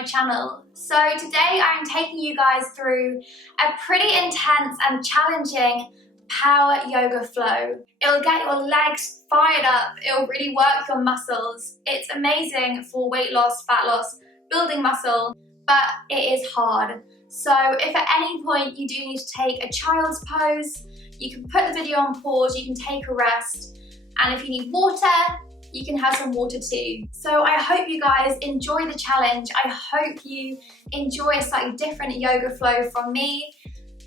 my channel. So today I'm taking you guys through a pretty intense and challenging power yoga flow. It'll get your legs fired up, it'll really work your muscles. It's amazing for weight loss, fat loss, building muscle, but it is hard. So if at any point you do need to take a child's pose, you can put the video on pause, you can take a rest, and if you need water, you can have some water too. So I hope you guys enjoy the challenge. I hope you enjoy a slightly different yoga flow from me.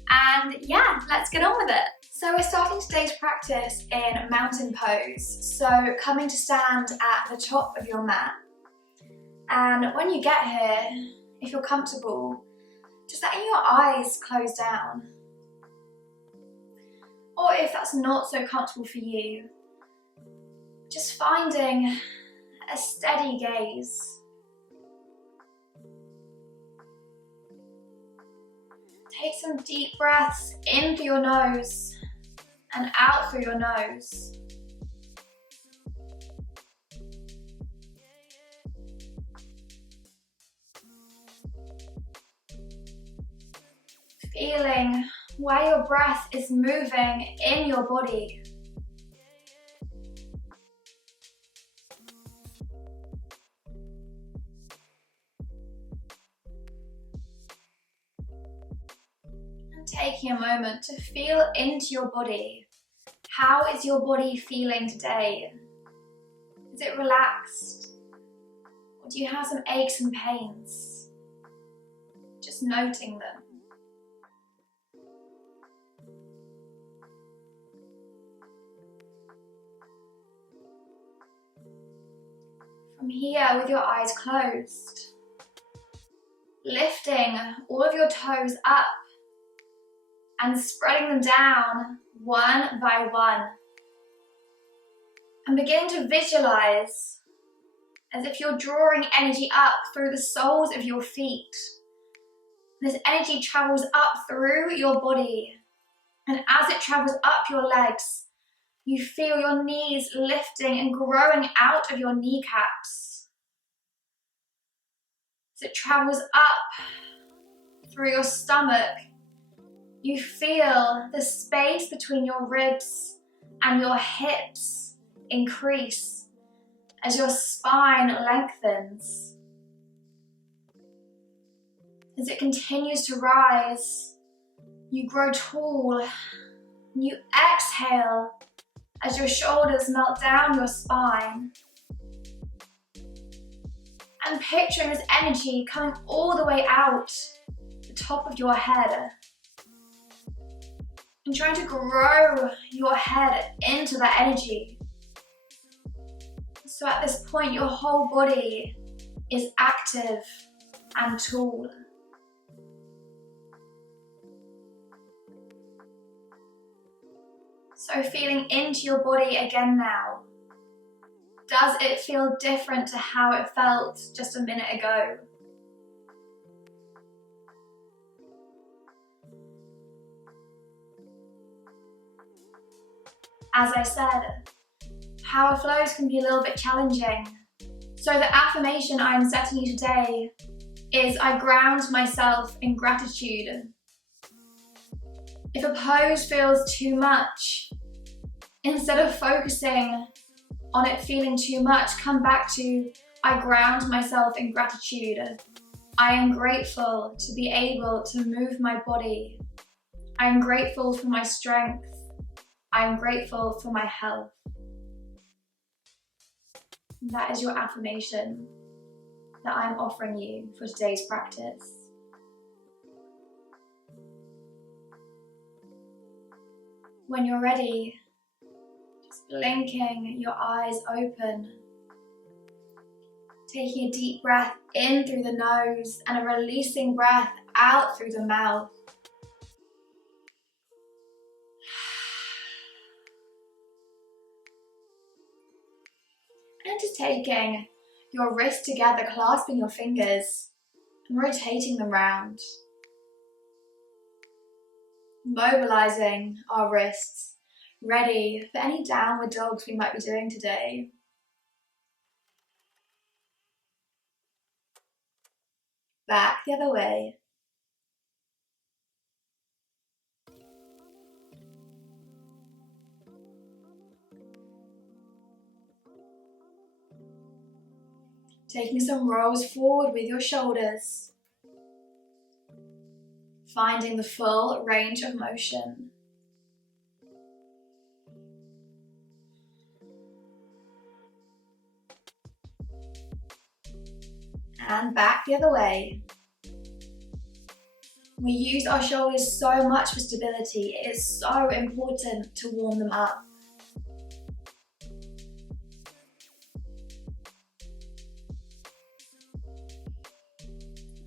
And yeah, let's get on with it. So we're starting today's practice in mountain pose. So coming to stand at the top of your mat. And when you get here, if you're comfortable, just letting your eyes close down. Or if that's not so comfortable for you, just finding a steady gaze. Take some deep breaths in through your nose and out through your nose. Feeling where your breath is moving in your body. Taking a moment to feel into your body. How is your body feeling today? Is it relaxed? Or do you have some aches and pains? Just noting them. From here, with your eyes closed, lifting all of your toes up and spreading them down one by one. And begin to visualize as if you're drawing energy up through the soles of your feet. This energy travels up through your body. And as it travels up your legs, you feel your knees lifting and growing out of your kneecaps. As it travels up through your stomach, you feel the space between your ribs and your hips increase as your spine lengthens. As it continues to rise, you grow tall, and you exhale as your shoulders melt down your spine. And picturing this energy coming all the way out the top of your head. And trying to grow your head into that energy. So at this point, your whole body is active and tall. So feeling into your body again now. Does it feel different to how it felt just a minute ago? As I said, power flows can be a little bit challenging. So the affirmation I'm setting you today is I ground myself in gratitude. If a pose feels too much, instead of focusing on it feeling too much, come back to I ground myself in gratitude. I am grateful to be able to move my body. I am grateful for my strength. I am grateful for my health. That is your affirmation that I am offering you for today's practice. When you're ready, just blinking your eyes open. Taking a deep breath in through the nose and a releasing breath out through the mouth. And just taking your wrists together, clasping your fingers and rotating them round. Mobilizing our wrists, ready for any downward dogs we might be doing today. Back the other way. Taking some rolls forward with your shoulders. Finding the full range of motion. And back the other way. We use our shoulders so much for stability. It is so important to warm them up.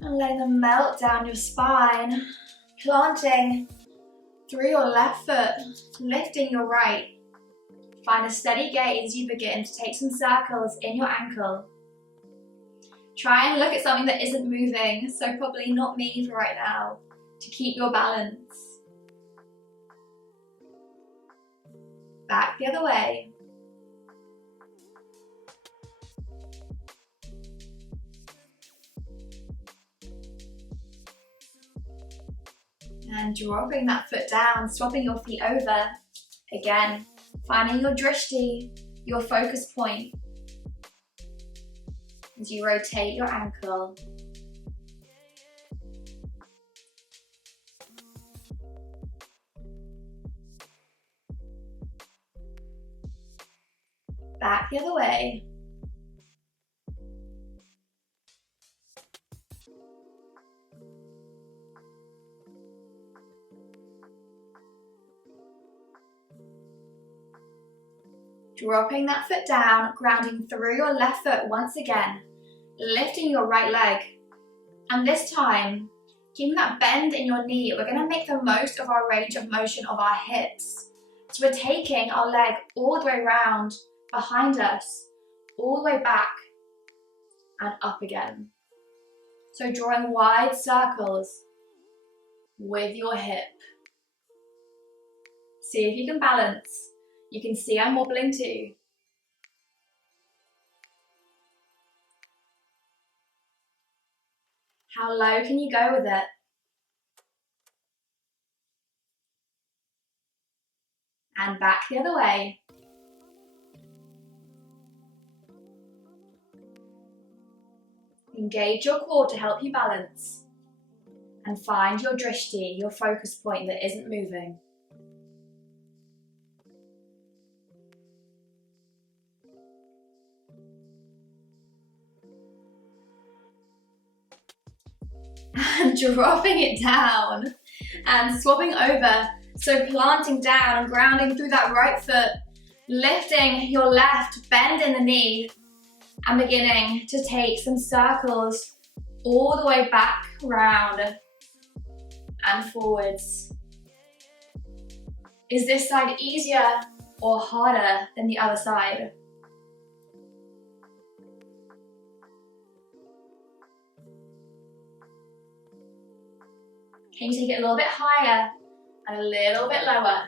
And letting them melt down your spine. Planting through your left foot, lifting your right. Find a steady gaze as you begin to take some circles in your ankle. Try and look at something that isn't moving, so probably not me for right now, to keep your balance. Back the other way. And dropping that foot down, swapping your feet over. Again, finding your drishti, your focus point. As you rotate your ankle. Back the other way. Dropping that foot down, grounding through your left foot once again, lifting your right leg. And this time, keeping that bend in your knee, we're going to make the most of our range of motion of our hips. So we're taking our leg all the way around behind us, all the way back and up again. So drawing wide circles with your hip. See if you can balance. You can see I'm wobbling too. How low can you go with it? And back the other way. Engage your core to help you balance. And find your drishti, your focus point that isn't moving. And dropping it down and swapping over. So planting down and grounding through that right foot, lifting your left, bend in the knee, and beginning to take some circles all the way back, round and forwards. Is this side easier or harder than the other side? Can you take it a little bit higher and a little bit lower?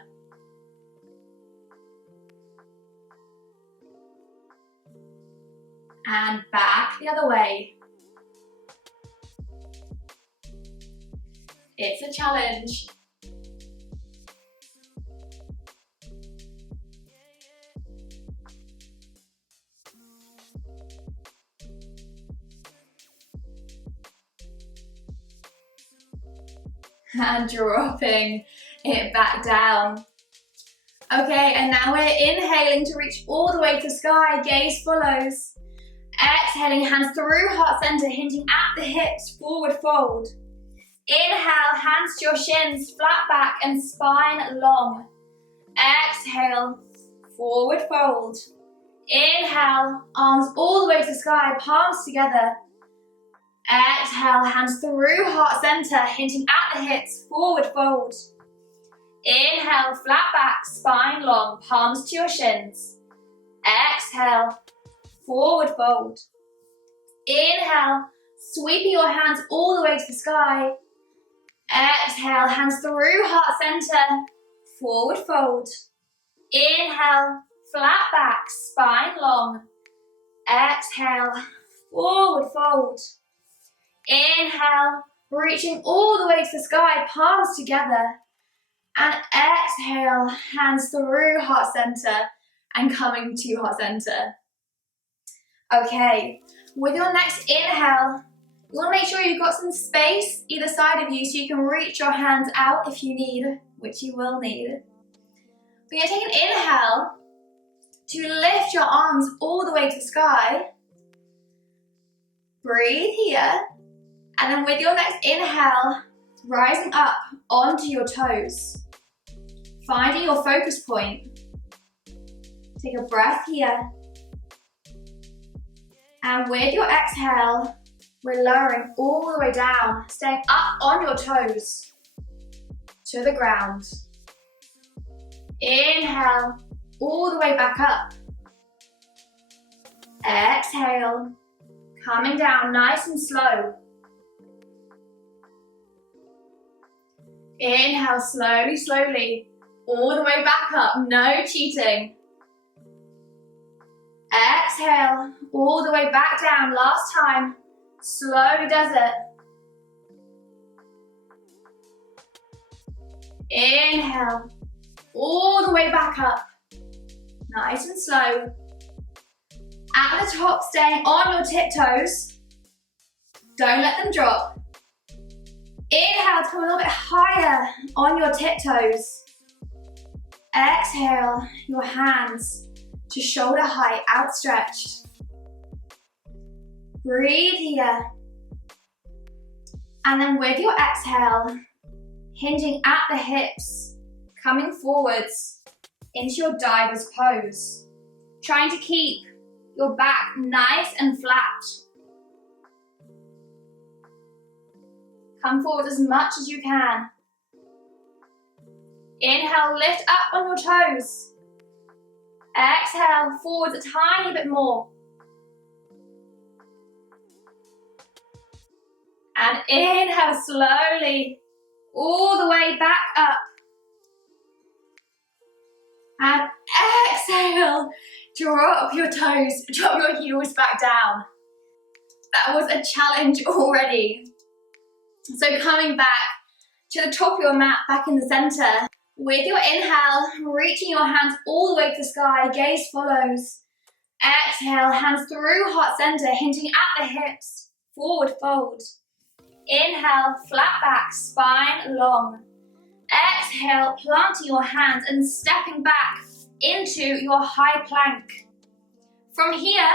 And back the other way. It's a challenge. And dropping it back down. Okay, and now we're inhaling to reach all the way to the sky, gaze follows. Exhaling, hands through heart center, hinting at the hips, forward fold. Inhale, hands to your shins, flat back and spine long. Exhale, forward fold. Inhale, arms all the way to the sky, palms together. Exhale, hands through heart center, hinting at the hips, forward fold. Inhale, flat back, spine long, palms to your shins. Exhale, forward fold. Inhale, sweeping your hands all the way to the sky. Exhale, hands through heart center, forward fold. Inhale, flat back, spine long. Exhale, forward fold. Inhale, reaching all the way to the sky, palms together. And exhale, hands through heart center and coming to heart center. Okay, with your next inhale, you want to make sure you've got some space either side of you so you can reach your hands out if you need, which you will need. We're going to take an inhale to lift your arms all the way to the sky. Breathe here. And then with your next inhale, rising up onto your toes. Finding your focus point. Take a breath here. And with your exhale, we're lowering all the way down, staying up on your toes to the ground. Inhale, all the way back up. Exhale, coming down nice and slow. Inhale, slowly, slowly, all the way back up, no cheating. Exhale, all the way back down, last time, slowly does it. Inhale, all the way back up, nice and slow. At the top, staying on your tiptoes, don't let them drop. Inhale to come a little bit higher on your tiptoes. Exhale, your hands to shoulder height, outstretched. Breathe here. And then with your exhale, hinging at the hips, coming forwards into your diver's pose. Trying to keep your back nice and flat. Come forward as much as you can. Inhale, lift up on your toes. Exhale, forwards a tiny bit more. And inhale slowly, all the way back up. And exhale, drop your toes, drop your heels back down. That was a challenge already. So coming back to the top of your mat, back in the center. With your inhale, reaching your hands all the way to the sky, gaze follows. Exhale, hands through heart center, hinging at the hips, forward fold. Inhale, flat back, spine long. Exhale, planting your hands and stepping back into your high plank. From here,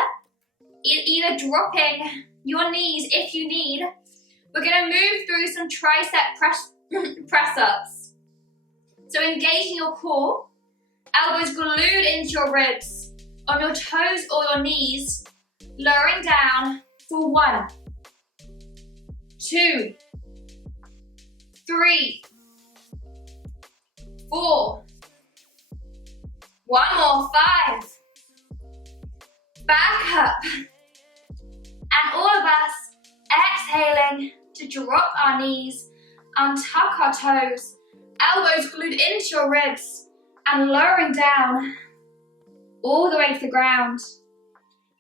either dropping your knees if you need, we're going to move through some tricep press-ups. So engaging your core, elbows glued into your ribs, on your toes or your knees, lowering down for 1, 2, 3, 4, one more, 5, back up, and all of us exhaling to drop our knees, untuck our toes, elbows glued into your ribs, and lowering down all the way to the ground.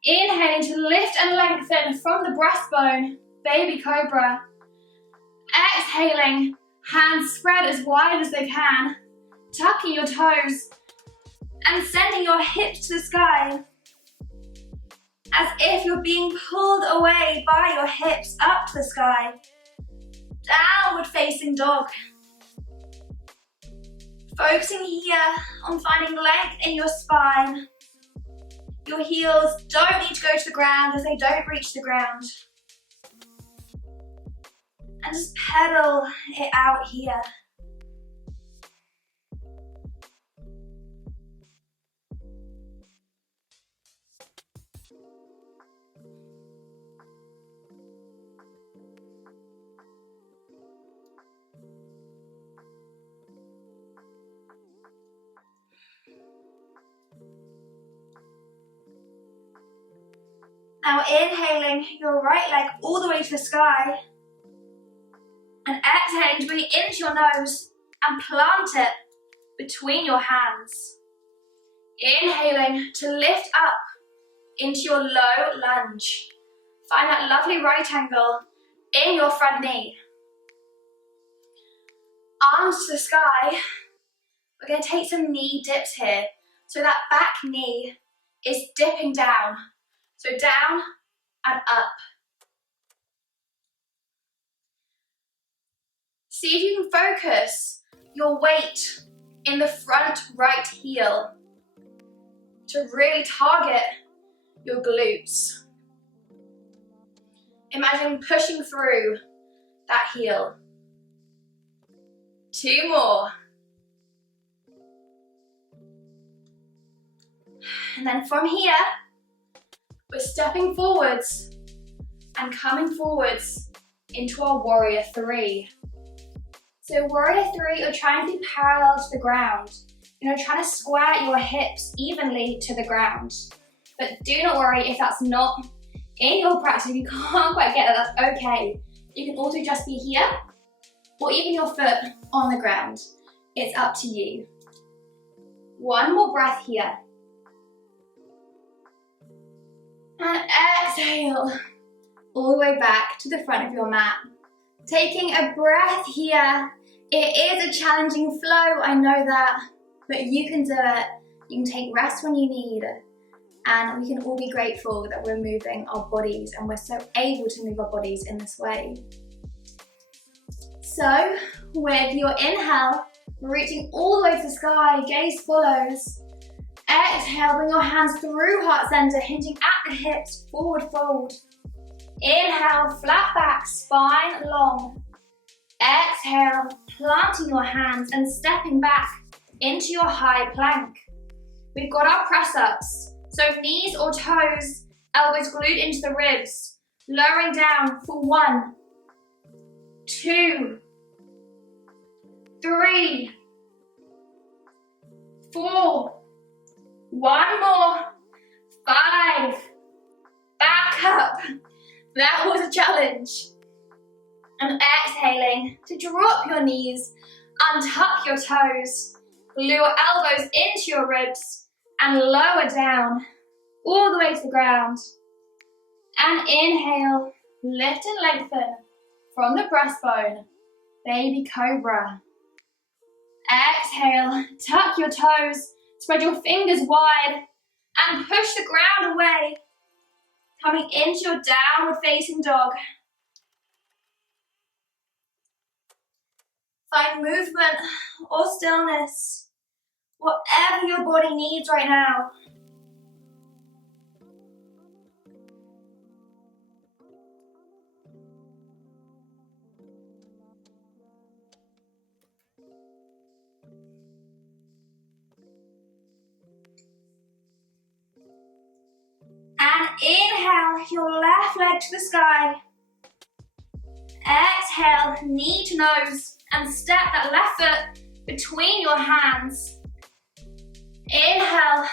Inhaling to lift and lengthen from the breastbone, baby cobra. Exhaling, hands spread as wide as they can, tucking your toes, and sending your hips to the sky, as if you're being pulled away by your hips up to the sky. Downward facing dog. Focusing here on finding length in your spine. Your heels don't need to go to the ground as they don't reach the ground. And just pedal it out here. Now inhaling your right leg all the way to the sky, and exhaling to bring it into your nose and plant it between your hands. Inhaling to lift up into your low lunge. Find that lovely right angle in your front knee. Arms to the sky. We're going to take some knee dips here. So that back knee is dipping down. So down and up. See if you can focus your weight in the front right heel to really target your glutes. Imagine pushing through that heel. 2 more. And then from here, we're stepping forwards and coming forwards into our warrior 3. So warrior 3, you're trying to be parallel to the ground. You're trying to square your hips evenly to the ground. But do not worry if that's not in your practice, if you can't quite get it, that's okay. You can also just be here, or even your foot on the ground. It's up to you. 1 more breath here. And exhale, all the way back to the front of your mat. Taking a breath here. It is a challenging flow, I know that, but you can do it. You can take rest when you need, and we can all be grateful that we're moving our bodies and we're so able to move our bodies in this way. So, with your inhale, reaching all the way to the sky, gaze follows. Exhale, bring your hands through heart center, hinging at the hips, forward fold. Inhale, flat back, spine long. Exhale, planting your hands and stepping back into your high plank. We've got our press-ups, so knees or toes, elbows glued into the ribs, lowering down for 1, 2, 3, 4, 1 more, 5, back up. That was a challenge. And exhaling to drop your knees, untuck your toes, glue your elbows into your ribs and lower down all the way to the ground. And inhale, lift and lengthen from the breastbone, baby cobra. Exhale, tuck your toes, spread your fingers wide and push the ground away, coming into your downward facing dog. Find movement or stillness, whatever your body needs right now. And inhale, your left leg to the sky. Exhale, knee to nose, and step that left foot between your hands. Inhale,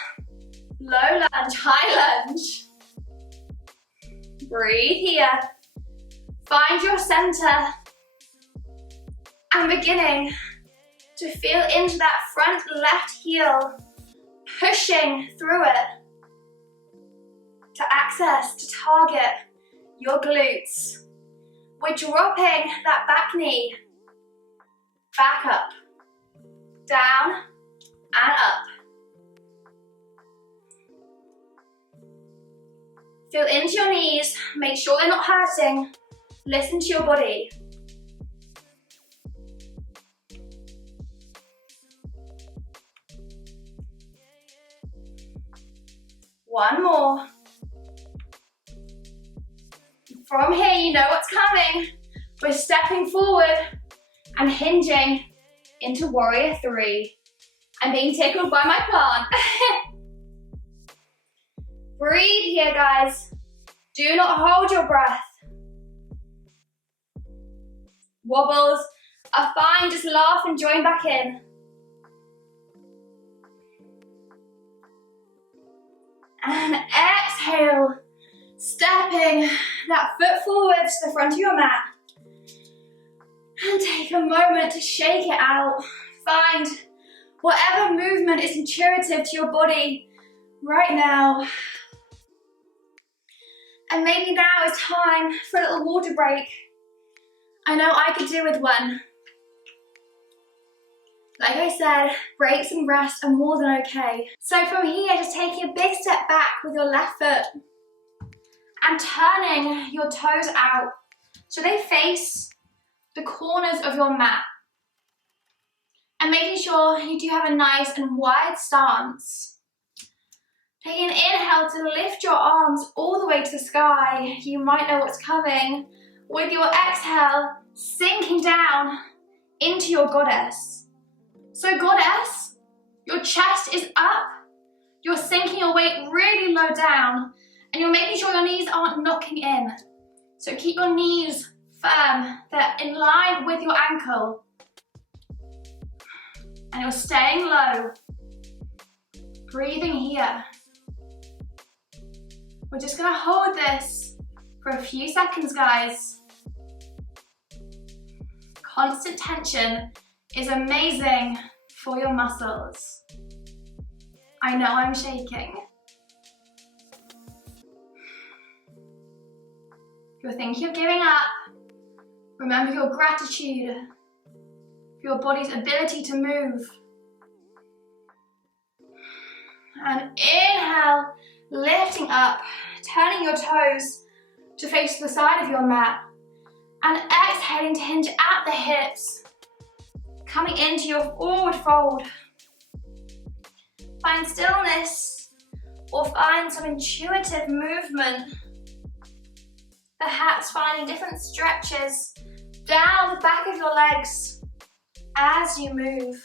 low lunge, high lunge. Breathe here. Find your center. And beginning to feel into that front left heel, pushing through it to access, to target your glutes. We're dropping that back knee, back up, down and up. Feel into your knees, make sure they're not hurting. Listen to your body. One more. From here, you know what's coming. We're stepping forward and hinging into warrior 3. I'm being tickled by my plant. Breathe here, guys. Do not hold your breath. Wobbles are fine, just laugh and join back in. And exhale, stepping that foot forward to the front of your mat. And take a moment to shake it out. Find whatever movement is intuitive to your body right now. And maybe now is time for a little water break. I know I could do with one. Like I said, breaks and rest are more than okay. So from here, just taking a big step back with your left foot and turning your toes out so they face the corners of your mat. And making sure you do have a nice and wide stance. Taking an inhale to lift your arms all the way to the sky. You might know what's coming. With your exhale, sinking down into your goddess. So goddess, your chest is up. You're sinking your weight really low down. And you're making sure your knees aren't knocking in. So keep your knees firm. They're in line with your ankle. And you're staying low. Breathing here. We're just gonna hold this for a few seconds, guys. Constant tension is amazing for your muscles. I know I'm shaking. If you're thinking of giving up, remember your gratitude for your body's ability to move. And inhale, lifting up, turning your toes to face the side of your mat. And exhaling to hinge at the hips, coming into your forward fold. Find stillness or find some intuitive movement. Perhaps finding different stretches down the back of your legs as you move.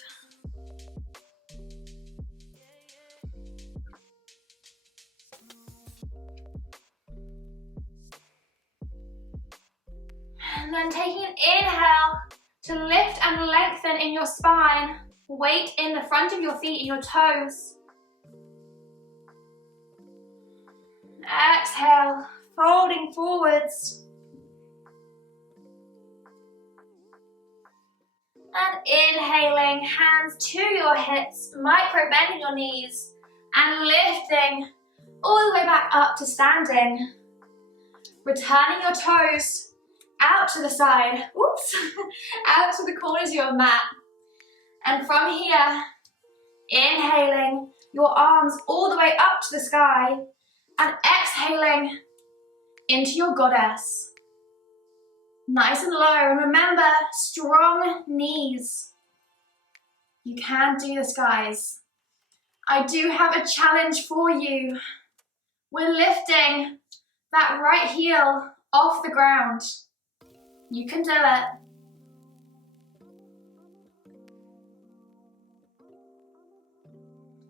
And then taking an inhale to lift and lengthen in your spine. Weight in the front of your feet and your toes. Exhale, folding forwards. And inhaling, hands to your hips, micro bending your knees and lifting all the way back up to standing. Returning your toes out to the side, out to the corners of your mat. And from here, inhaling your arms all the way up to the sky and exhaling into your goddess. Nice and low, and remember, strong knees. You can do this, guys. I do have a challenge for you. We're lifting that right heel off the ground. You can do it.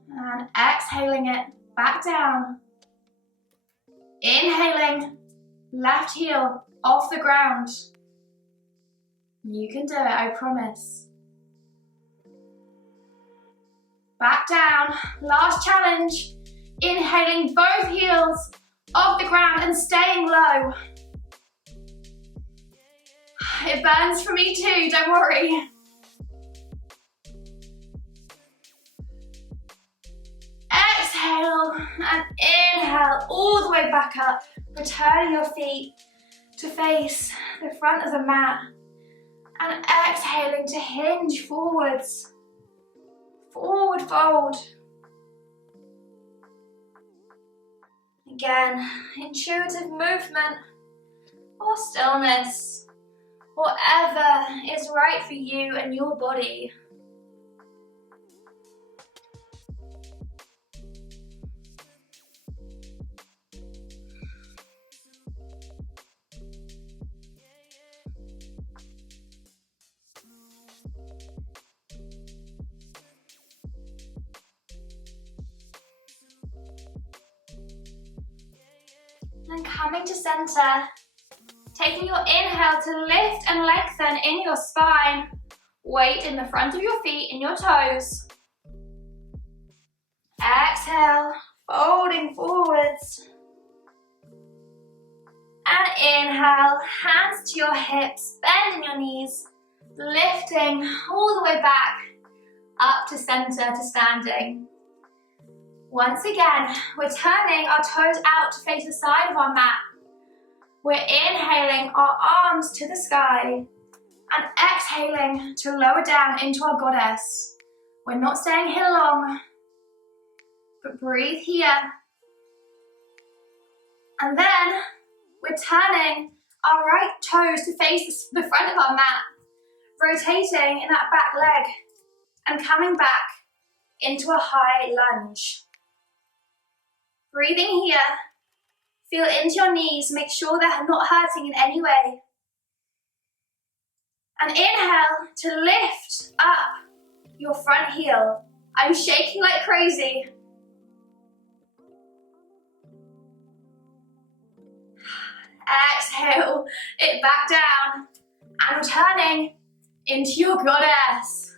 And exhaling it back down. Inhaling, left heel off the ground. You can do it, I promise. Back down, last challenge. Inhaling both heels off the ground and staying low. It burns for me too, don't worry. Exhale and inhale all the way back up, returning your feet to face the front of the mat and exhaling to hinge forwards, forward fold. Again, intuitive movement or stillness, whatever is right for you and your body. And coming to center, taking your inhale to lift and lengthen in your spine, weight in the front of your feet and your toes. Exhale, folding forwards. And inhale, hands to your hips, bending your knees, lifting all the way back up to center to standing. Once again, we're turning our toes out to face the side of our mat. We're inhaling our arms to the sky, And exhaling to lower down into our goddess. We're not staying here long, but breathe here. And then we're turning our right toes to face the front of our mat, rotating in that back leg and coming back into a high lunge. Breathing here, feel into your knees, make sure they're not hurting in any way. And inhale to lift up your front heel. I'm shaking like crazy. Exhale it back down and returning into your goddess.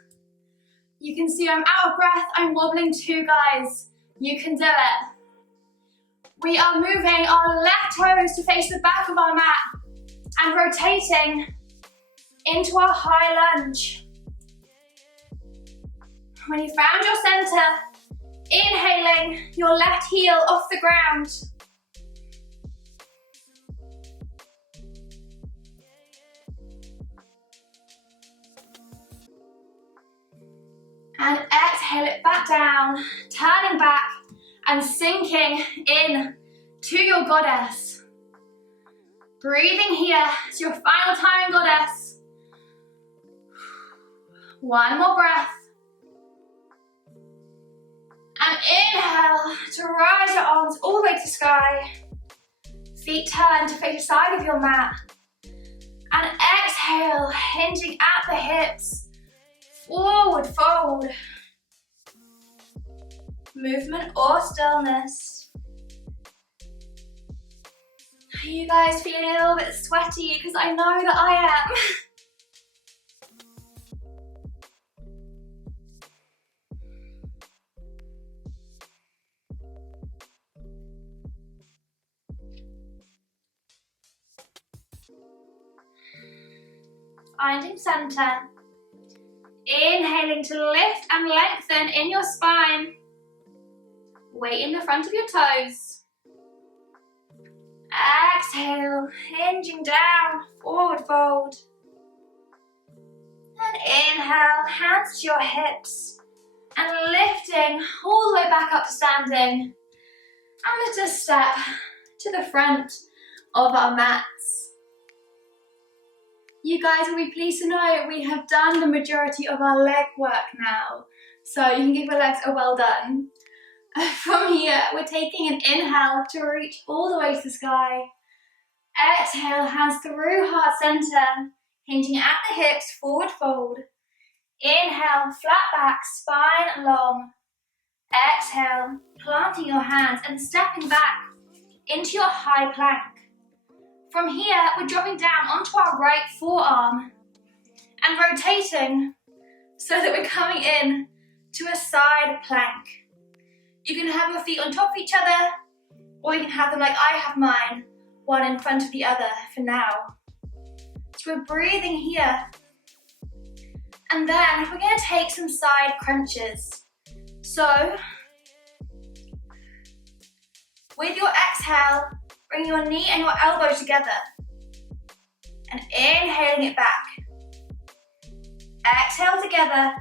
You can see I'm out of breath, I'm wobbling too, guys. You can do it. We are moving our left toes to face the back of our mat and rotating into our high lunge. When you found your center, inhaling your left heel off the ground. And exhale it back down, turning back and sinking in to your goddess. Breathing here, it's your final time, goddess. One more breath. And inhale to rise your arms all the way to the sky. Feet turn to face the side of your mat. And exhale, hinging at the hips. Forward fold. Movement or stillness. Are you guys feeling a little bit sweaty? Because I know that I am. Finding center. Inhaling to lift and lengthen in your spine. Weight in the front of your toes. Exhale, hinging down, forward fold. And inhale, hands to your hips. And lifting all the way back up to standing. And let us step to the front of our mats. You guys will be pleased to know we have done the majority of our leg work now. So you can give your legs a well done. From here, we're taking an inhale to reach all the way to the sky. Exhale, hands through heart center, hinging at the hips, forward fold. Inhale, flat back, spine long. Exhale, planting your hands and stepping back into your high plank. From here, we're dropping down onto our right forearm and rotating so that we're coming in to a side plank. You can have your feet on top of each other, or you can have them like I have mine, one in front of the other for now. So we're breathing here. And then we're going to take some side crunches. So, with your exhale, bring your knee and your elbow together. And inhaling it back. Exhale together.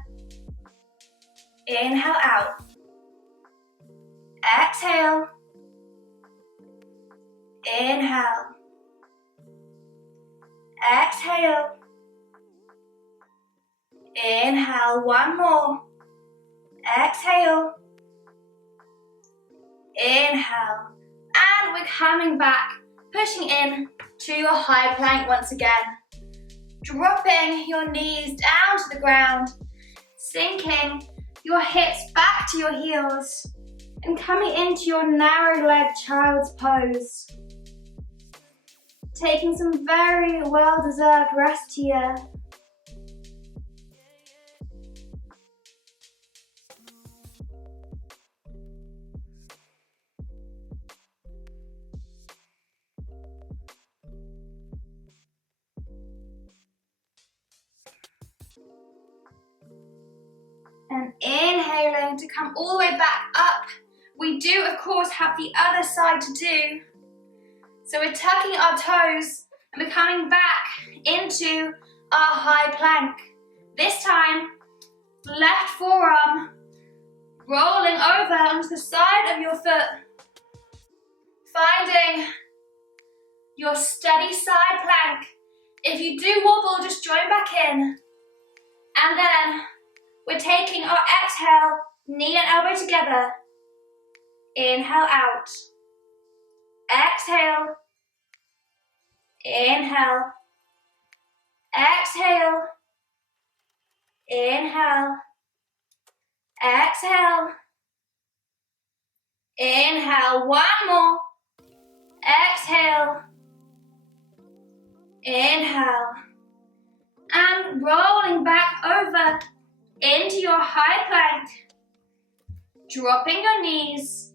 Inhale out. Exhale. Inhale. Exhale. Inhale, one more. Exhale. Inhale. And we're coming back, pushing in to your high plank once again. Dropping your knees down to the ground, sinking your hips back to your heels, and coming into your narrow leg child's pose. Taking some very well-deserved rest here. And inhaling to come all the way back up. We do, of course, have the other side to do. So we're tucking our toes and we're coming back into our high plank. This time, left forearm rolling over onto the side of your foot. Finding your steady side plank. If you do wobble, just join back in. And then we're taking our exhale, knee and elbow together. Inhale out. Exhale. Inhale. Exhale. Inhale. Exhale. Inhale. One more. Exhale. Inhale. And rolling back over into your high plank. Dropping your knees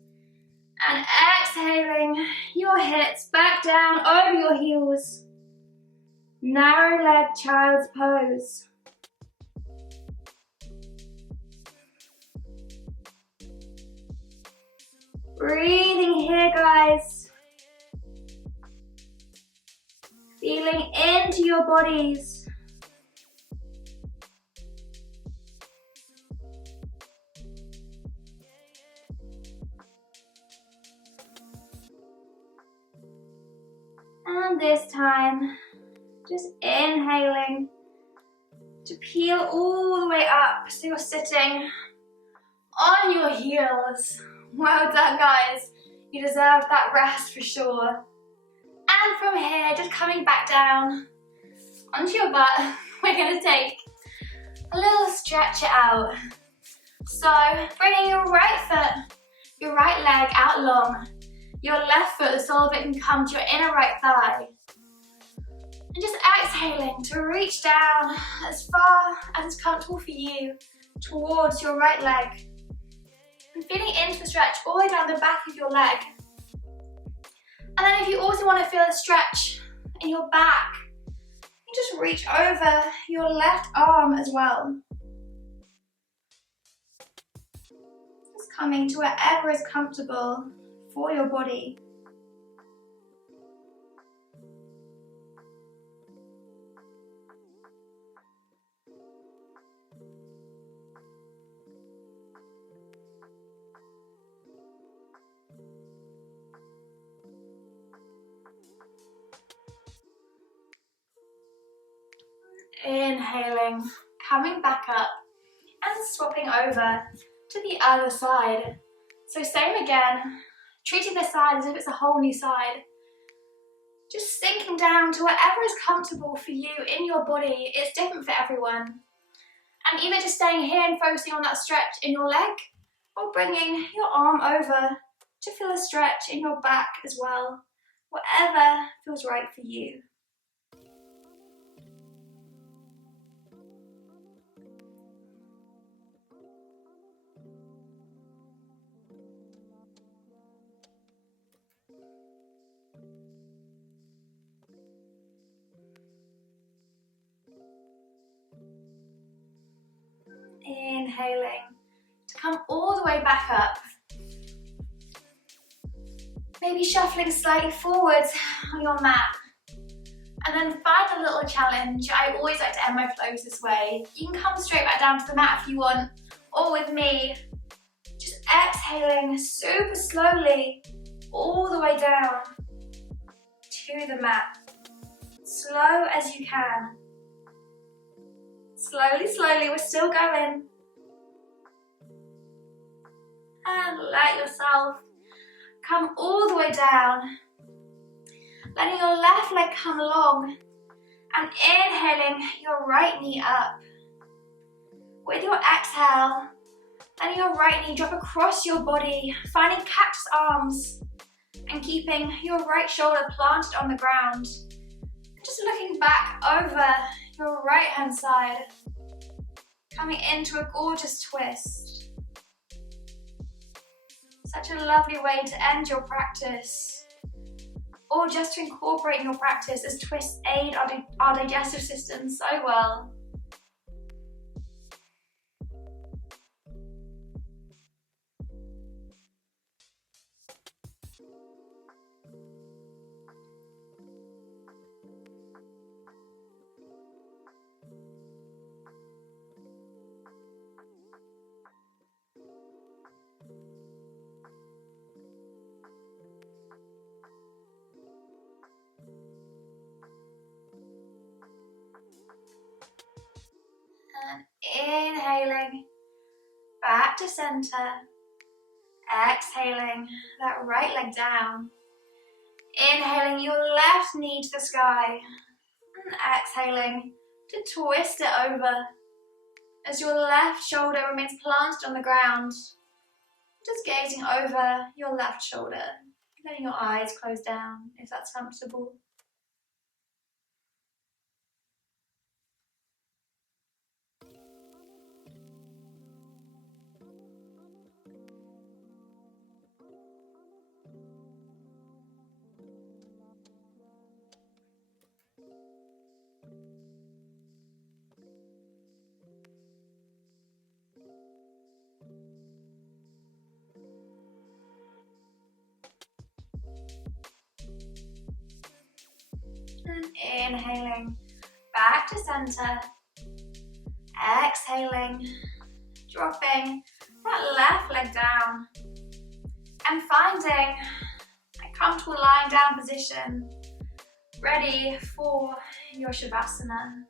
and exhaling your hips back down over your heels. Narrow leg child's pose. Breathing here, guys. Feeling into your bodies. And this time, just inhaling to peel all the way up so you're sitting on your heels. Well done, guys. You deserve that rest for sure. And from here, just coming back down onto your butt, we're going to take a little stretch it out. So bringing your right foot, your right leg out long. Your left foot, the sole of it can come to your inner right thigh. And just exhaling to reach down as far as it's comfortable for you towards your right leg. And feeling into the stretch all the way down the back of your leg. And then if you also want to feel a stretch in your back, you just reach over your left arm as well. Just coming to wherever is comfortable for your body. Inhaling, coming back up and swapping over to the other side. So same again, treating this side as if it's a whole new side. Just sinking down to whatever is comfortable for you in your body. It's different for everyone. And either just staying here and focusing on that stretch in your leg, or bringing your arm over to feel a stretch in your back as well. Whatever feels right for you. Inhaling to come all the way back up. Maybe shuffling slightly forwards on your mat. And then find a little challenge. I always like to end my flows this way. You can come straight back down to the mat if you want, or with me. Just exhaling super slowly all the way down to the mat. Slow as you can. Slowly, slowly, we're still going. And let yourself come all the way down. Letting your left leg come along and inhaling your right knee up. With your exhale, letting your right knee drop across your body, finding cactus arms and keeping your right shoulder planted on the ground. Just looking back over your right hand side, coming into a gorgeous twist. Such a lovely way to end your practice, or just to incorporate in your practice, as twists aid our digestive system so well. Inhaling, back to center. Exhaling, that right leg down. Inhaling your left knee to the sky. And exhaling to twist it over as your left shoulder remains planted on the ground. Just gazing over your left shoulder, letting your eyes close down if that's comfortable. And inhaling, back to center. Exhaling, dropping that left leg down. And finding a comfortable lying down position, ready for your Shavasana.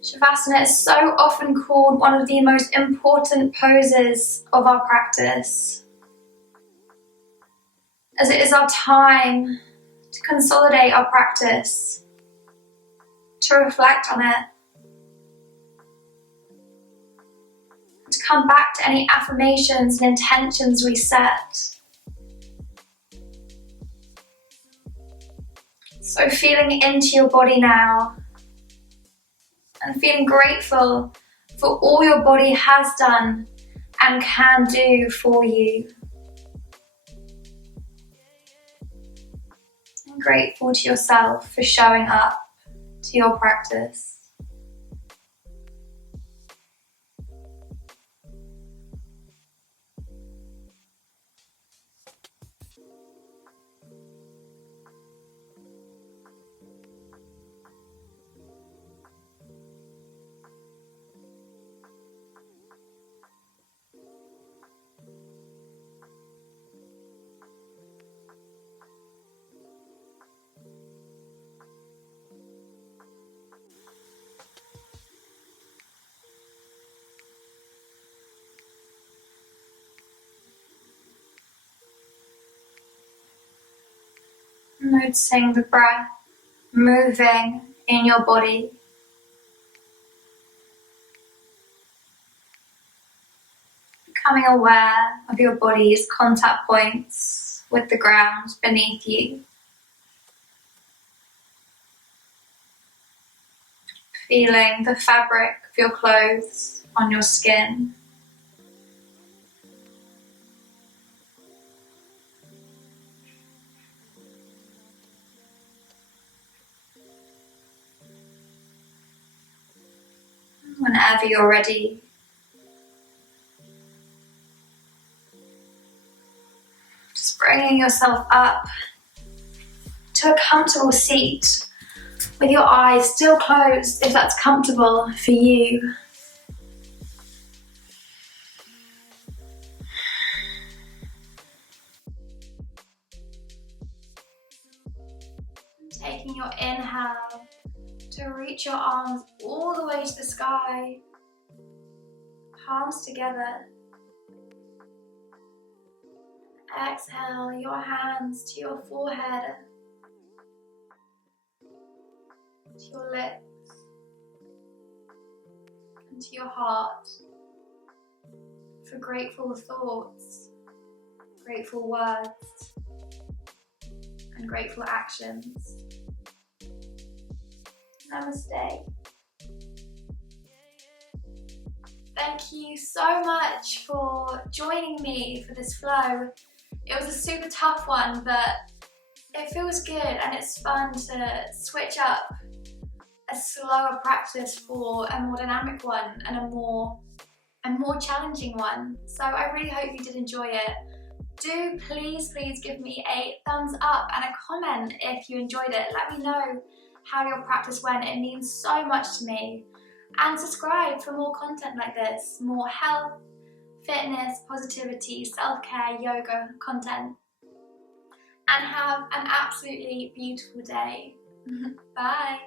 Shavasana is so often called one of the most important poses of our practice, as it is our time to consolidate our practice, to reflect on it, to come back to any affirmations and intentions we set. So feeling into your body now and feeling grateful for all your body has done and can do for you. And grateful to yourself for showing up to your practice. Noticing the breath moving in your body. Becoming aware of your body's contact points with the ground beneath you. Feeling the fabric of your clothes on your skin. Whenever you're ready, just bringing yourself up to a comfortable seat with your eyes still closed if that's comfortable for you. Taking your inhale to reach your arms all the way to the sky, palms together. Exhale your hands to your forehead, to your lips, and to your heart for grateful thoughts, grateful words, and grateful actions. Namaste. Thank you so much for joining me for this flow. It was a super tough one, but it feels good and it's fun to switch up a slower practice for a more dynamic one and a more challenging one. So I really hope you did enjoy it. Do please give me a thumbs up and a comment if you enjoyed it. Let me know how your practice went. It means so much to me. And subscribe for more content like this, more health, fitness, positivity, self-care, yoga content. And have an absolutely beautiful day. Bye.